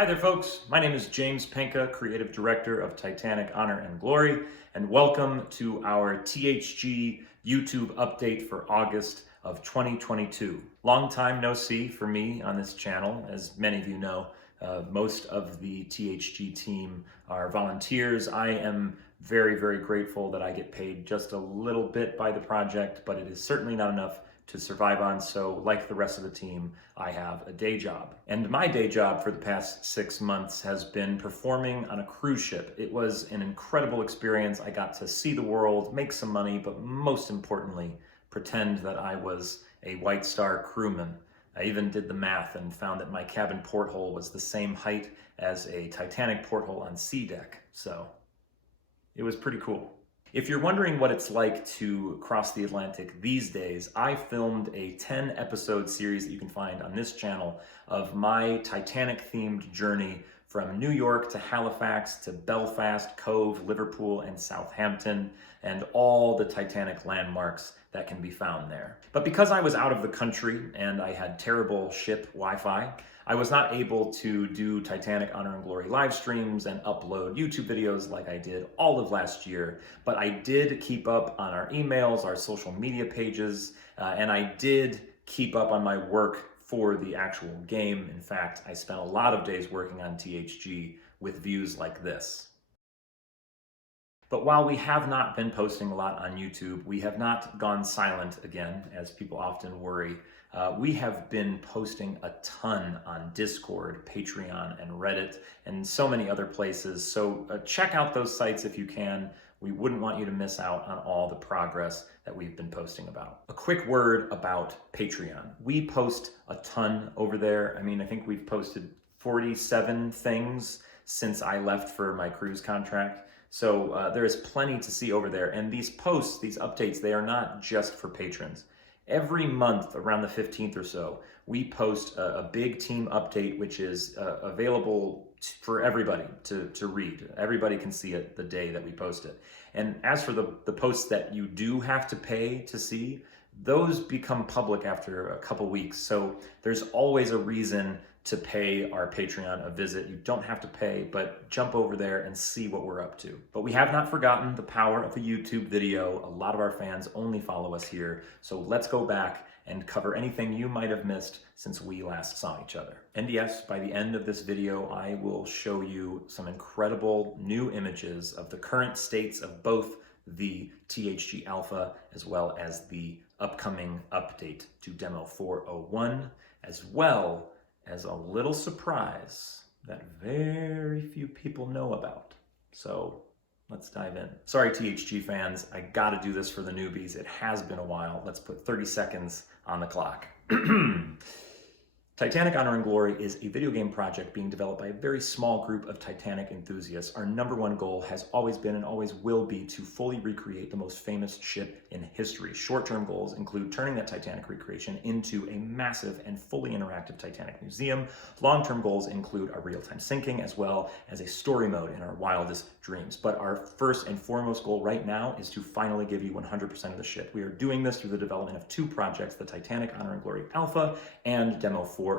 Hi there, folks. My name is James Penca, Creative Director of Titanic Honor and Glory, and welcome to our THG YouTube update for August of 2022. Long time no see for me on this channel. As many of you know, most of the THG team are volunteers. I am very, very grateful that I get paid just a little bit by the project, but it is certainly not enough to survive on. So like the rest of the team, I have a day job. And my day job for the past 6 months has been performing on a cruise ship. It was an incredible experience. I got to see the world, make some money, but most importantly, pretend that I was a White Star crewman. I even did the math and found that my cabin porthole was the same height as a Titanic porthole on sea deck. So it was pretty cool. If you're wondering what it's like to cross the Atlantic these days, I filmed a 10-episode series that you can find on this channel of my Titanic-themed journey from New York to Halifax to Belfast, Cove, Liverpool, and Southampton, and all the Titanic landmarks that can be found there. But because I was out of the country and I had terrible ship Wi-Fi, I was not able to do Titanic Honor and Glory live streams and upload YouTube videos like I did all of last year, but I did keep up on our emails, our social media pages, and I did keep up on my work for the actual game. In fact, I spent a lot of days working on THG with views like this. But while we have not been posting a lot on YouTube, we have not gone silent again, as people often worry. We have been posting a ton on Discord, Patreon, and Reddit, and so many other places. So check out those sites if you can. We wouldn't want you to miss out on all the progress that we've been posting about. A quick word about Patreon. We post a ton over there. I mean, I think we've posted 47 things since I left for my cruise contract. So there is plenty to see over there. And these posts, these updates, they are not just for patrons. Every month around the 15th or so, we post a big team update, which is available for everybody to read. Everybody can see it the day that we post it. And as for the posts that you do have to pay to see, those become public after a couple weeks. So there's always a reason to pay our Patreon a visit. You don't have to pay, but jump over there and see what we're up to. But we have not forgotten the power of a YouTube video. A lot of our fans only follow us here. So let's go back and cover anything you might have missed since we last saw each other. And yes, by the end of this video, I will show you some incredible new images of the current states of both the THG Alpha as well as the upcoming update to Demo 401, as well as a little surprise that very few people know about. So let's dive in. Sorry, THG fans, I gotta do this for the newbies. It has been a while. Let's put 30 seconds on the clock. Titanic Honor and Glory is a video game project being developed by a very small group of Titanic enthusiasts. Our #1 goal has always been and always will be to fully recreate the most famous ship in history. Short-term goals include turning that Titanic recreation into a massive and fully interactive Titanic museum. Long-term goals include a real-time syncing as well as a story mode in our wildest dreams. But our first and foremost goal right now is to finally give you 100% of the ship. We are doing this through the development of 2 projects, the Titanic Honor and Glory Alpha and Demo 401.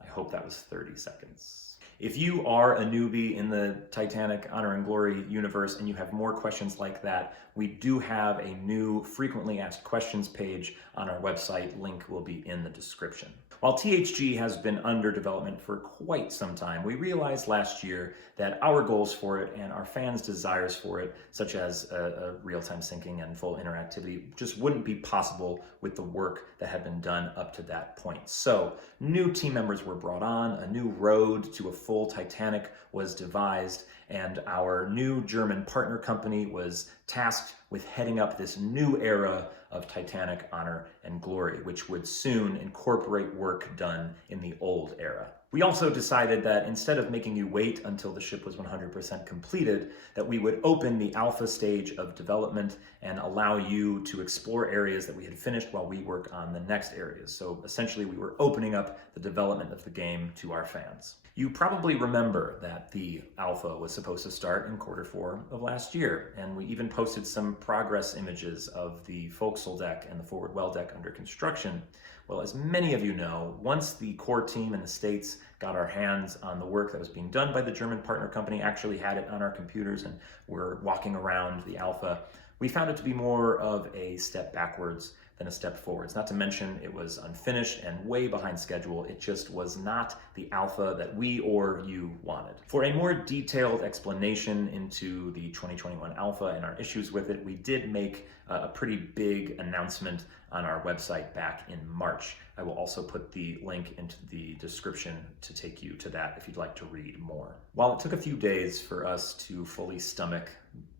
I hope that was 30 seconds. If you are a newbie in the Titanic Honor and Glory universe and you have more questions like that, we do have a new frequently asked questions page on our website. Link will be in the description. While THG has been under development for quite some time, we realized last year that our goals for it and our fans' desires for it, such as a real-time syncing and full interactivity, just wouldn't be possible with the work that had been done up to that point. So new team members were brought on, a new road to a full Titanic was devised, and our new German partner company was tasked with heading up this new era of Titanic Honor and Glory, which would soon incorporate work done in the old era. We also decided that instead of making you wait until the ship was 100% completed, that we would open the alpha stage of development and allow you to explore areas that we had finished while we work on the next areas. So essentially we were opening up the development of the game to our fans. You probably remember that the Alpha was supposed to start in Q4 of last year, and we even posted some progress images of the forecastle deck and the forward well deck under construction. Well, as many of you know, once the core team in the States got our hands on the work that was being done by the German partner company, actually had it on our computers and were walking around the Alpha, we found it to be more of a step backwards than a step forwards. Not to mention it was unfinished and way behind schedule. It just was not the Alpha that we or you wanted. For a more detailed explanation into the 2021 Alpha and our issues with it, we did make a pretty big announcement on our website back in March. I will also put the link into the description to take you to that if you'd like to read more. While it took a few days for us to fully stomach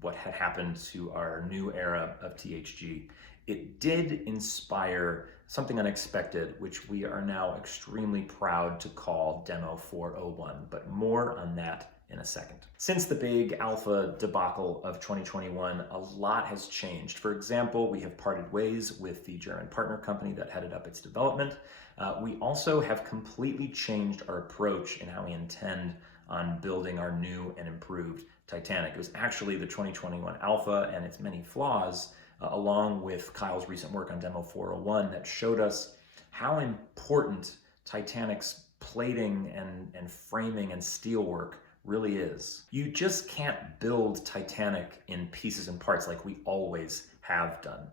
what had happened to our new era of THG, it did inspire something unexpected, which we are now extremely proud to call Demo 401, but more on that in a second. Since the big Alpha debacle of 2021, a lot has changed. For example, we have parted ways with the German partner company that headed up its development. We also have completely changed our approach in how we intend on building our new and improved Titanic. It was actually the 2021 Alpha and its many flaws, along with Kyle's recent work on Demo 401, that showed us how important Titanic's plating and framing and steelwork really is. You just can't build Titanic in pieces and parts like we always have done.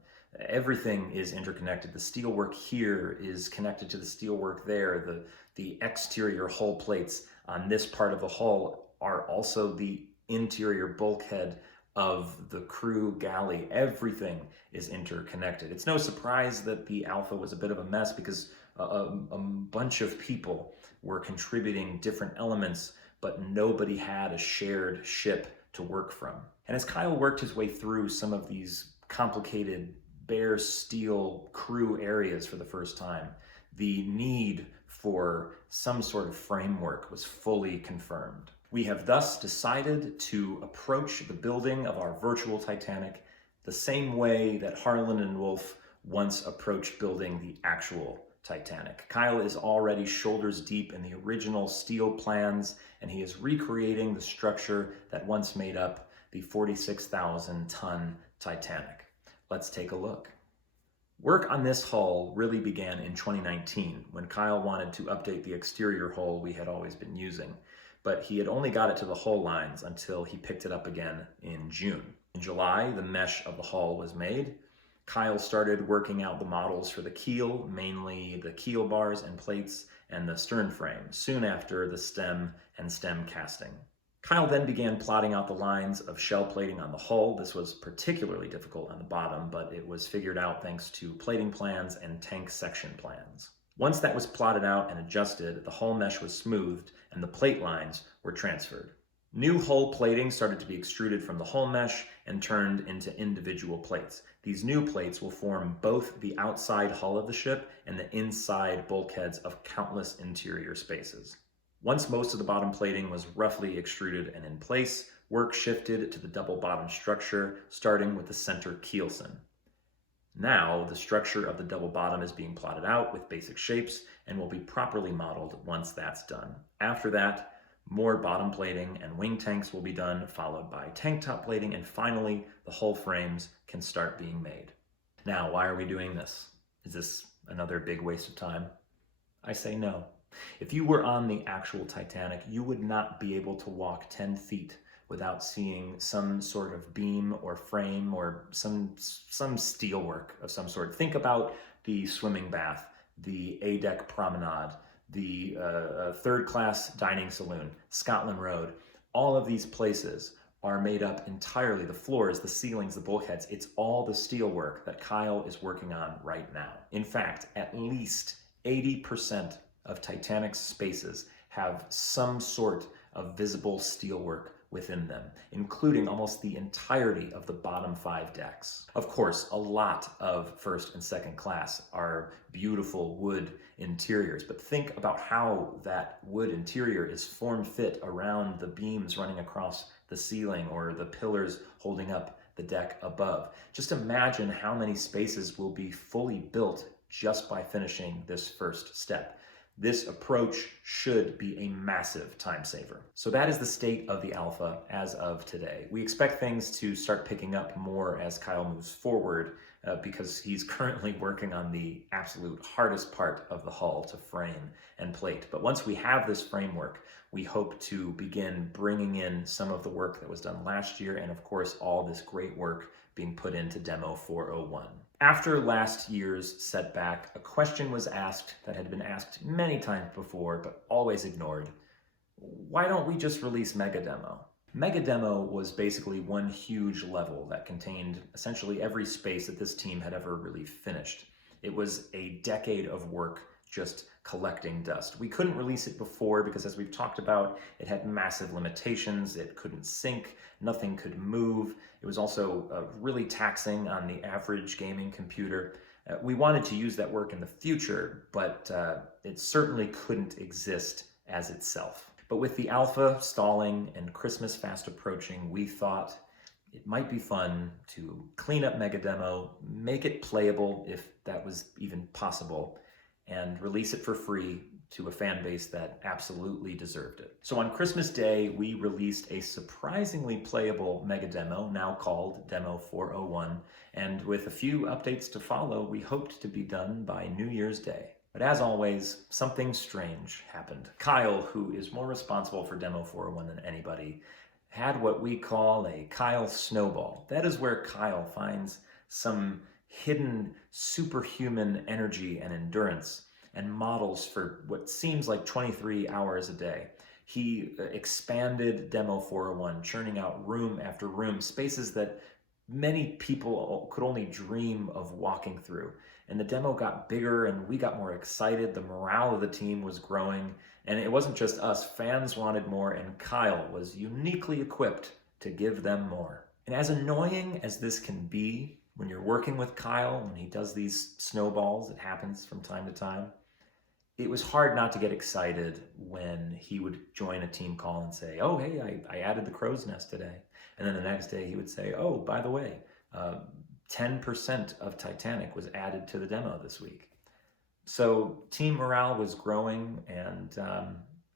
Everything is interconnected. The steelwork here is connected to the steelwork there. The exterior hull plates on this part of the hull are also the interior bulkhead of the crew galley. Everything is interconnected. It's no surprise that the Alpha was a bit of a mess because a bunch of people were contributing different elements, but nobody had a shared ship to work from. And as Kyle worked his way through some of these complicated bare steel crew areas for the first time, the need for some sort of framework was fully confirmed. We have thus decided to approach the building of our virtual Titanic the same way that Harlan and Wolff once approached building the actual Titanic. Kyle is already shoulders deep in the original steel plans, and he is recreating the structure that once made up the 46,000-ton Titanic. Let's take a look. Work on this hull really began in 2019 when Kyle wanted to update the exterior hull we had always been using, but he had only got it to the hull lines until he picked it up again in June. In July, the mesh of the hull was made. Kyle started working out the models for the keel, mainly the keel bars and plates and the stern frame, soon after the stem and stem casting. Kyle then began plotting out the lines of shell plating on the hull. This was particularly difficult on the bottom, but it was figured out thanks to plating plans and tank section plans. Once that was plotted out and adjusted, the hull mesh was smoothed and the plate lines were transferred. New hull plating started to be extruded from the hull mesh and turned into individual plates. These new plates will form both the outside hull of the ship and the inside bulkheads of countless interior spaces. Once most of the bottom plating was roughly extruded and in place, work shifted to the double bottom structure, starting with the center keelson. Now, the structure of the double bottom is being plotted out with basic shapes and will be properly modeled once that's done. After that, more bottom plating and wing tanks will be done, followed by tank top plating, and finally, the hull frames can start being made. Now, why are we doing this? Is this another big waste of time? I say no. If you were on the actual Titanic, you would not be able to walk 10 feet without seeing some sort of beam or frame or some steel work of some sort. Think about the swimming bath, the A-deck promenade, the third-class dining saloon, Scotland Road. All of these places are made up entirely, the floors, the ceilings, the bulkheads. It's all the steel work that Kyle is working on right now. In fact, at least 80% of Titanic's spaces have some sort of visible steelwork within them, including almost the entirety of the bottom 5 decks. Of course, a lot of first and second class are beautiful wood interiors, but think about how that wood interior is form-fit around the beams running across the ceiling or the pillars holding up the deck above. Just imagine how many spaces will be fully built just by finishing this first step. This approach should be a massive time saver. So that is the state of the alpha as of today. We expect things to start picking up more as Kyle moves forward because he's currently working on the absolute hardest part of the hull to frame and plate. But once we have this framework, we hope to begin bringing in some of the work that was done last year and of course all this great work being put into Demo 401. After last year's setback, a question was asked that had been asked many times before, but always ignored. Why don't we just release Mega Demo? Mega Demo was basically one huge level that contained essentially every space that this team had ever really finished. It was a decade of work just collecting dust. We couldn't release it before because, as we've talked about, it had massive limitations. It couldn't sync, nothing could move. It was also really taxing on the average gaming computer. We wanted to use that work in the future, but it certainly couldn't exist as itself. But with the alpha stalling and Christmas fast approaching, we thought it might be fun to clean up Mega Demo, make it playable if that was even possible, and release it for free to a fan base that absolutely deserved it. So on Christmas Day, we released a surprisingly playable Mega Demo, now called Demo 401, and with a few updates to follow, we hoped to be done by New Year's Day. But as always, something strange happened. Kyle, who is more responsible for Demo 401 than anybody, had what we call a Kyle snowball. That is where Kyle finds some hidden superhuman energy and endurance and models for what seems like 23 hours a day. He expanded Demo 401, churning out room after room, spaces that many people could only dream of walking through. And the demo got bigger and we got more excited. The morale of the team was growing. And it wasn't just us. Fans wanted more, and Kyle was uniquely equipped to give them more. And as annoying as this can be, when you're working with Kyle, when he does these snowballs, it happens from time to time, it was hard not to get excited when he would join a team call and say, oh, hey, I added the crow's nest today. And then the next day he would say, oh, by the way, 10% of Titanic was added to the demo this week. So team morale was growing, and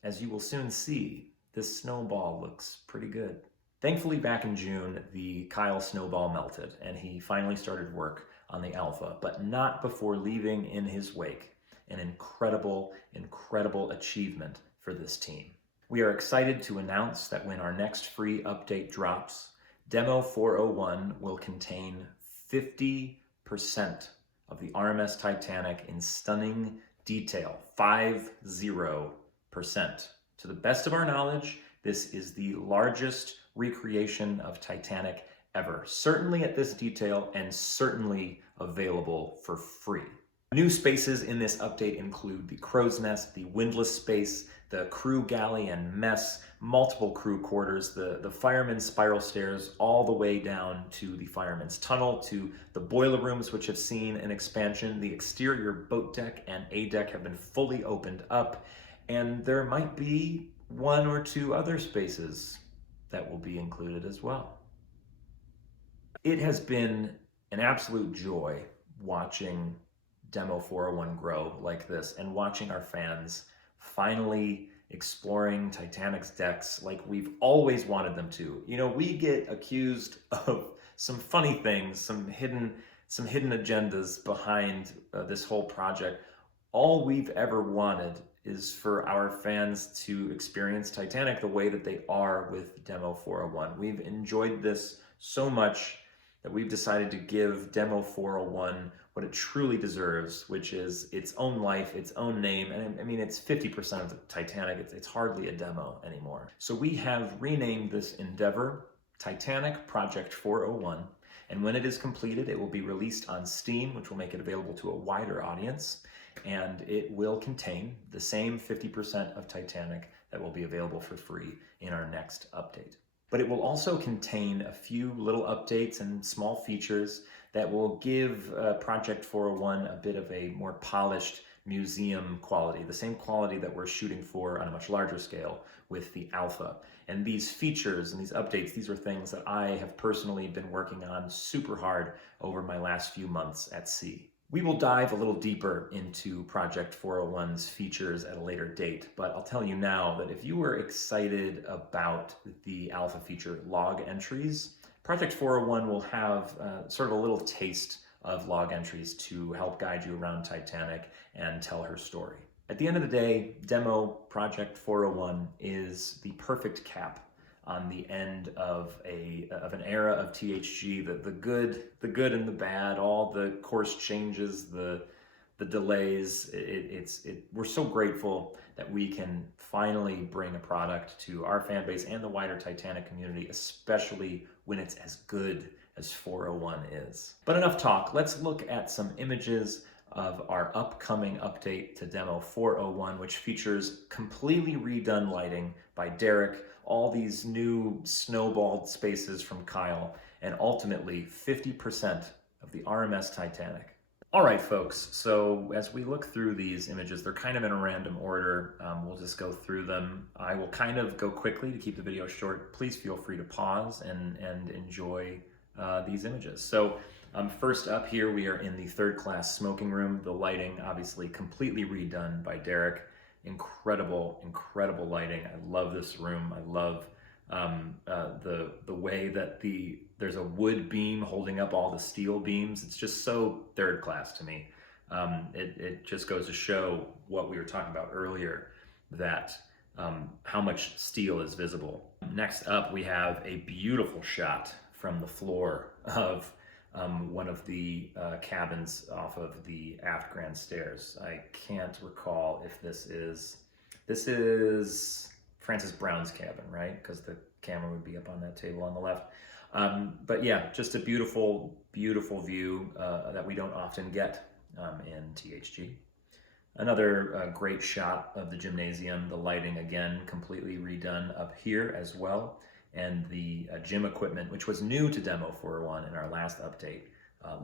as you will soon see, this snowball looks pretty good. Thankfully, back in June, the Kyle snowball melted, and he finally started work on the alpha, but not before leaving in his wake an incredible, incredible achievement for this team. We are excited to announce that when our next free update drops, Demo 401 will contain 50% of the RMS Titanic in stunning detail, 50%. To the best of our knowledge, this is the largest recreation of Titanic ever, certainly at this detail and certainly available for free. New spaces in this update include the crow's nest, the windlass space, the crew galley and mess, multiple crew quarters, the fireman's spiral stairs, all the way down to the fireman's tunnel, to the boiler rooms, which have seen an expansion. The exterior boat deck and A deck have been fully opened up, and there might be one or two other spaces that will be included as well. It has been an absolute joy watching Demo 401 grow like this and watching our fans finally exploring Titanic's decks like we've always wanted them to. You know, we get accused of some funny things, some hidden agendas behind this whole project. All we've ever wanted is for our fans to experience Titanic the way that they are with Demo 401. We've enjoyed this so much that we've decided to give Demo 401 what it truly deserves, which is its own life, its own name. And I mean, it's 50% of the Titanic. It's hardly a demo anymore. So we have renamed this endeavor Titanic Project 401. And when it is completed, it will be released on Steam, which will make it available to a wider audience. And it will contain the same 50% of Titanic that will be available for free in our next update. But it will also contain a few little updates and small features that will give Project 401 a bit of a more polished museum quality, the same quality that we're shooting for on a much larger scale with the Alpha. And these features and these updates, these are things that I have personally been working on super hard over my last few months at sea. We will dive a little deeper into Project 401's features at a later date, but I'll tell you now that if you were excited about the alpha feature log entries, Project 401 will have sort of a little taste of log entries to help guide you around Titanic and tell her story. At the end of the day, Demo Project 401 is the perfect cap on the end of an era of THG, the good and the bad, all the course changes, the delays. We're so grateful that we can finally bring a product to our fan base and the wider Titanic community, especially when it's as good as 401 is. But enough talk. Let's look at some images of our upcoming update to Demo 401, which features completely redone lighting by Derek, all these new snowballed spaces from Kyle, and ultimately 50% of the RMS Titanic. All right, folks, so as we look through these images, they're kind of in a random order. We'll just go through them. I will kind of go quickly to keep the video short. Please feel free to pause and enjoy these images. So first up here, we are in the third class smoking room. The lighting obviously completely redone by Derek. Incredible lighting. I love this room. I love the way that there's a wood beam holding up all the steel beams. It's just so third class to me. It just goes to show what we were talking about earlier, that how much steel is visible. Next up, we have a beautiful shot from the floor of one of the cabins off of the aft grand stairs. I can't recall if this is Francis Brown's cabin, right? Because the camera would be up on that table on the left. But yeah, just a beautiful view that we don't often get in THG. Another great shot of the gymnasium. The lighting, again, completely redone up here as well. And the gym equipment, which was new to Demo 401 in our last update,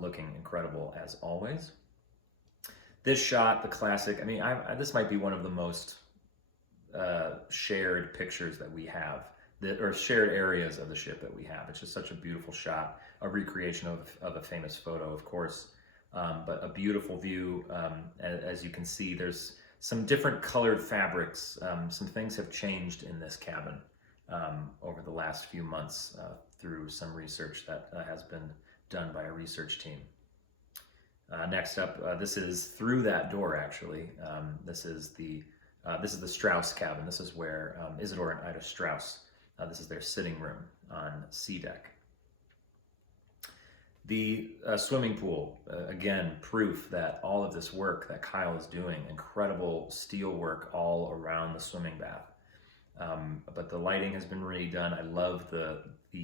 looking incredible as always. This shot, the classic, I mean, this might be one of the most shared pictures that we have, or shared areas of the ship that we have. It's just such a beautiful shot, a recreation of a famous photo, of course, but a beautiful view. As you can see, there's some different colored fabrics. Some things have changed in this cabin over the last few months through some research that has been done by a research team. Next up, this is through that door, actually. This is the Strauss cabin. This is where Isidore and Ida Strauss, this is their sitting room on C deck. The swimming pool, again, proof that all of this work that Kyle is doing, incredible steel work all around the swimming bath. But the lighting has been redone. I love the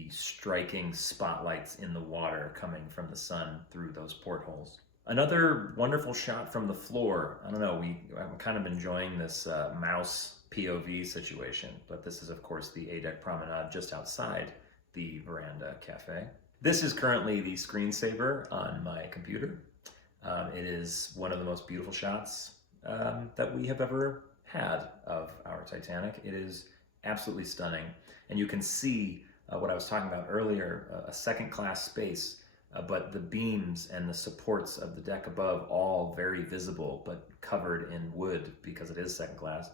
striking spotlights in the water coming from the sun through those portholes. Another wonderful shot from the floor. I don't know, I'm kind of enjoying this mouse POV situation, but this is, of course, the A-deck promenade just outside the veranda cafe. This is currently the screensaver on my computer. It is one of the most beautiful shots that we have ever had of our Titanic. It is absolutely stunning, and you can see what I was talking about earlier, a second class space, but the beams and the supports of the deck above all very visible, but covered in wood because it is second class,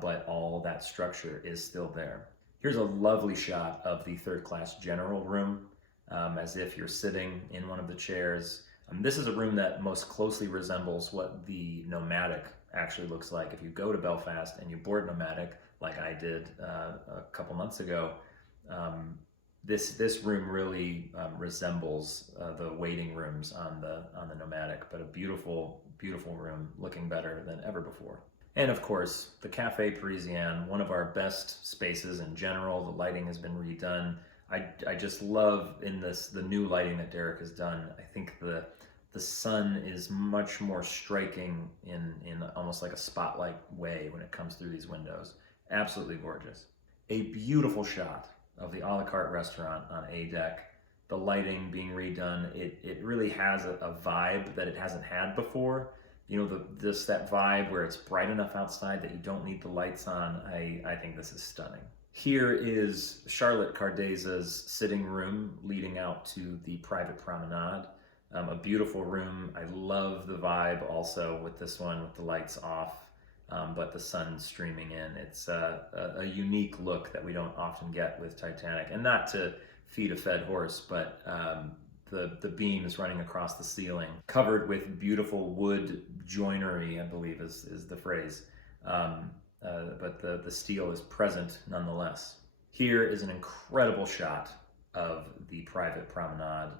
but all that structure is still there. Here's a lovely shot of the third class general room, as if you're sitting in one of the chairs. This is a room that most closely resembles what the Nomadic actually looks like. If you go to Belfast and you board Nomadic, like I did a couple months ago, this room really resembles the waiting rooms on the Nomadic, but a beautiful room, looking better than ever before. And of course, the Cafe Parisien, one of our best spaces in general. The lighting has been redone. I just love the new lighting that Derek has done. I think the sun is much more striking in almost like a spotlight way when it comes through these windows. Absolutely gorgeous. A beautiful shot of the a la carte restaurant on A deck. The lighting being redone, it really has a vibe that it hasn't had before. You know, that vibe where it's bright enough outside that you don't need the lights on. I think this is stunning. Here is Charlotte Cardeza's sitting room leading out to the private promenade. A beautiful room. I love the vibe also with this one with the lights off, but the sun streaming in. It's a unique look that we don't often get with Titanic, and not to feed a fed horse, but the beams running across the ceiling, covered with beautiful wood joinery, I believe is the phrase. But the steel is present nonetheless. Here is an incredible shot of the private promenade.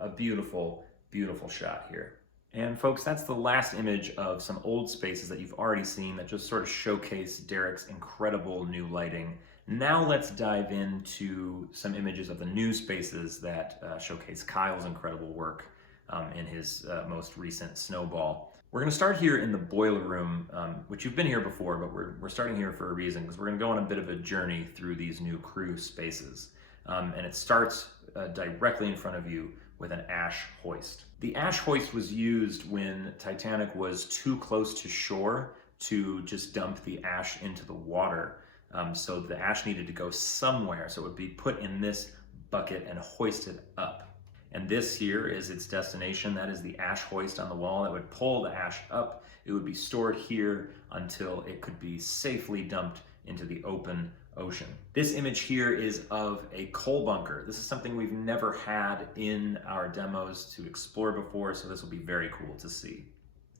A beautiful, beautiful shot here. And folks, that's the last image of some old spaces that you've already seen that just sort of showcase Derek's incredible new lighting. Now let's dive into some images of the new spaces that showcase Kyle's incredible work in his most recent Snowball. We're going to start here in the boiler room, which you've been here before, but we're starting here for a reason, because we're going to go on a bit of a journey through these new crew spaces. And it starts directly in front of you with an ash hoist. The ash hoist was used when Titanic was too close to shore to just dump the ash into the water. So the ash needed to go somewhere, so it would be put in this bucket and hoisted up. And this here is its destination. That is the ash hoist on the wall that would pull the ash up. It would be stored here until it could be safely dumped into the open ocean. This image here is of a coal bunker. This is something we've never had in our demos to explore before, so this will be very cool to see.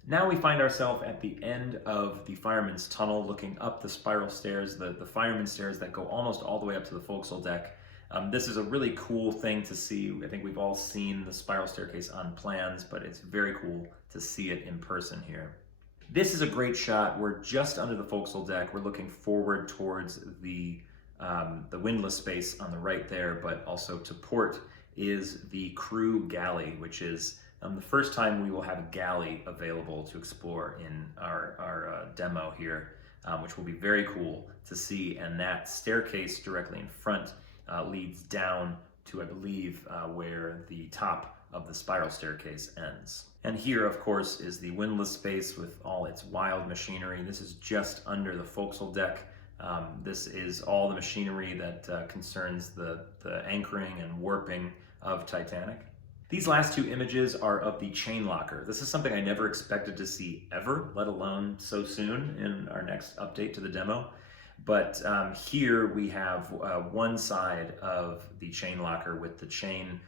Now we find ourselves at the end of the fireman's tunnel, looking up the spiral stairs, the fireman's stairs that go almost all the way up to the forecastle deck. This is a really cool thing to see. I think we've all seen the spiral staircase on plans, but it's very cool to see it in person here. This is a great shot. We're just under the forecastle deck. We're looking forward towards the windlass space on the right there, but also to port is the crew galley, which is the first time we will have a galley available to explore in our demo here, which will be very cool to see. And that staircase directly in front leads down to, I believe, where the top of the spiral staircase ends. And here, of course, is the windlass space with all its wild machinery. This is just under the forecastle deck. This is all the machinery that concerns the anchoring and warping of Titanic. These last two images are of the chain locker. This is something I never expected to see ever, let alone so soon in our next update to the demo. But here we have one side of the chain locker with the chain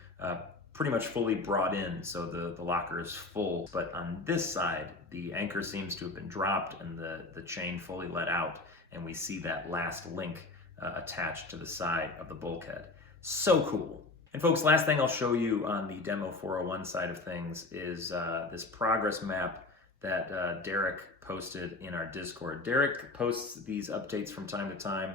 pretty much fully brought in, so the locker is full. But on this side, the anchor seems to have been dropped and the chain fully let out, and we see that last link attached to the side of the bulkhead. So cool. And folks, last thing I'll show you on the Demo 401 side of things is this progress map that Derek posted in our Discord. Derek posts these updates from time to time.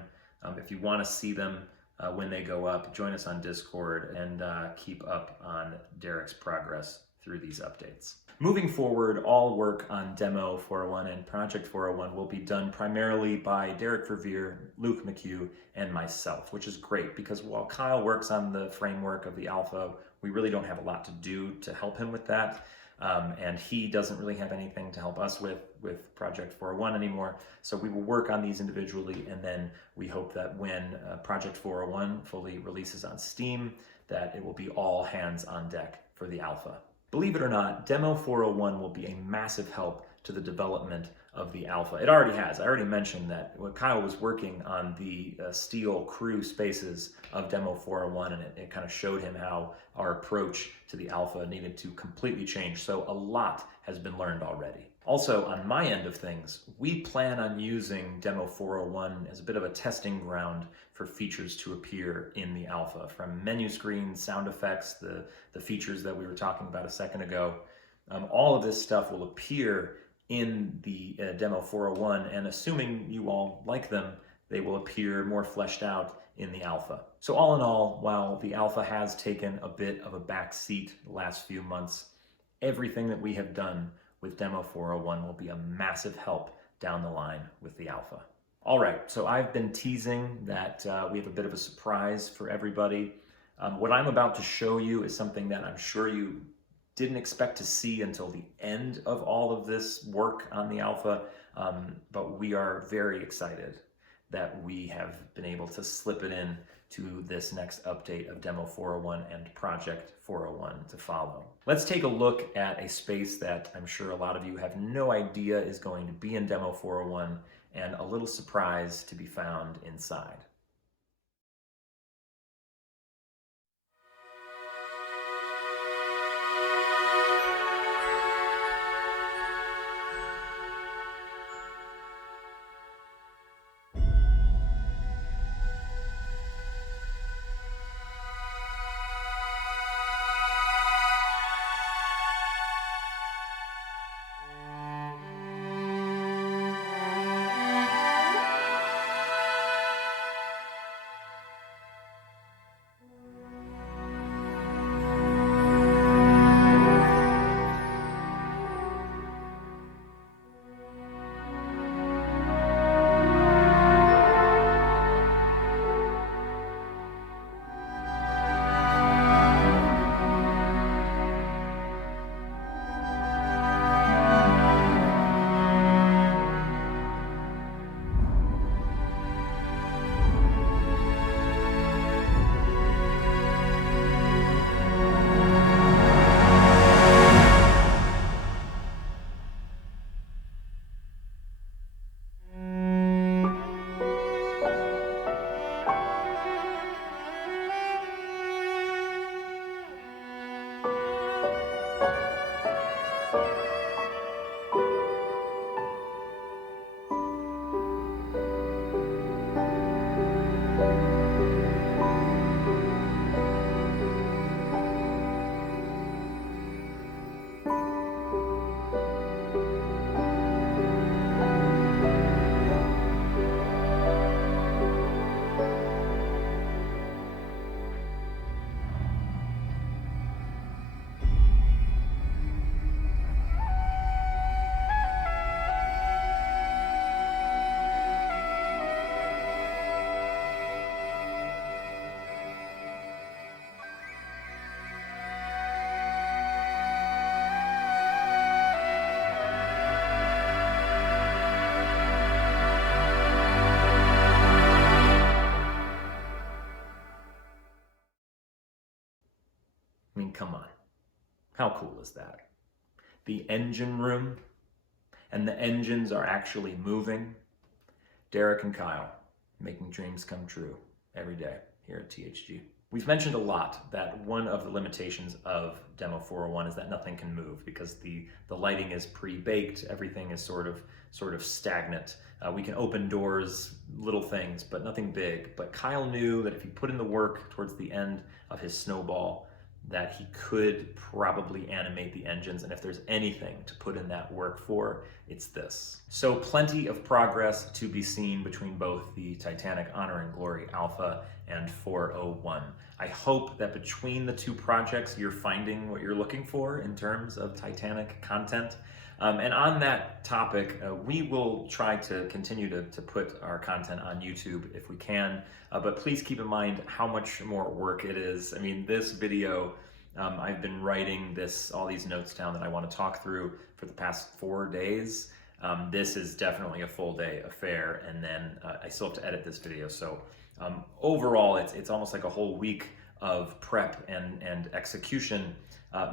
If you want to see them when they go up, join us on Discord and keep up on Derek's progress through these updates. Moving forward, all work on Demo 401 and Project 401 will be done primarily by Derek Revere, Luke McHugh, and myself, which is great because while Kyle works on the framework of the Alpha, we really don't have a lot to do to help him with that. And he doesn't really have anything to help us with Project 401 anymore. So we will work on these individually, and then we hope that when Project 401 fully releases on Steam, that it will be all hands on deck for the Alpha. Believe it or not, Demo 401 will be a massive help to the development of the Alpha. It already has. I already mentioned that when Kyle was working on the steel crew spaces of Demo 401, and it kind of showed him how our approach to the Alpha needed to completely change. So a lot has been learned already. Also, on my end of things, we plan on using Demo 401 as a bit of a testing ground for features to appear in the Alpha, from menu screens, sound effects, the features that we were talking about a second ago. All of this stuff will appear in the Demo 401, and assuming you all like them, they will appear more fleshed out in the Alpha. So all in all, while the Alpha has taken a bit of a back seat the last few months, everything that we have done with Demo 401 will be a massive help down the line with the Alpha. All right, so I've been teasing that we have a bit of a surprise for everybody. What I'm about to show you is something that I'm sure you didn't expect to see until the end of all of this work on the Alpha, but we are very excited. that we have been able to slip it in to this next update of Demo 401 and Project 401 to follow. Let's take a look at a space that I'm sure a lot of you have no idea is going to be in Demo 401 and a little surprise to be found inside. I mean, come on. How cool is that? The engine room, and the engines are actually moving. Derek and Kyle, making dreams come true every day here at THG. We've mentioned a lot that one of the limitations of Demo 401 is that nothing can move because the lighting is pre-baked, everything is sort of stagnant. We can open doors, little things, but nothing big. But Kyle knew that if he put in the work towards the end of his snowball, that he could probably animate the engines, and if there's anything to put in that work for, it's this. So plenty of progress to be seen between both the Titanic Honor and Glory Alpha and 401. I hope that between the two projects you're finding what you're looking for in terms of Titanic content. And on that topic, we will try to continue to put our content on YouTube if we can, but please keep in mind how much more work it is. I mean, this video, I've been writing all these notes down that I want to talk through for the past 4 days. This is definitely a full day affair, and then I still have to edit this video. So overall, it's almost like a whole week of prep and execution.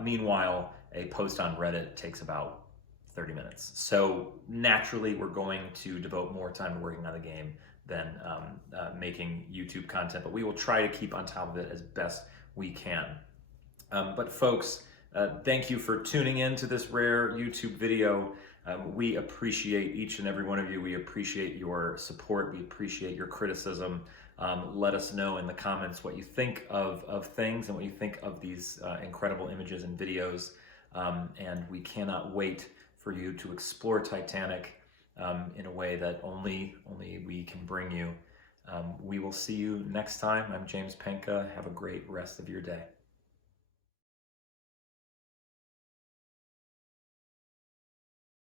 Meanwhile, a post on Reddit takes about 30 minutes. So naturally, we're going to devote more time to working on the game than making YouTube content, but we will try to keep on top of it as best we can. But folks, thank you for tuning in to this rare YouTube video. We appreciate each and every one of you. We appreciate your support. We appreciate your criticism. Let us know in the comments what you think of things and what you think of these incredible images and videos. And we cannot wait for you to explore Titanic in a way that only we can bring you. We will see you next time. I'm James Penca. Have a great rest of your day.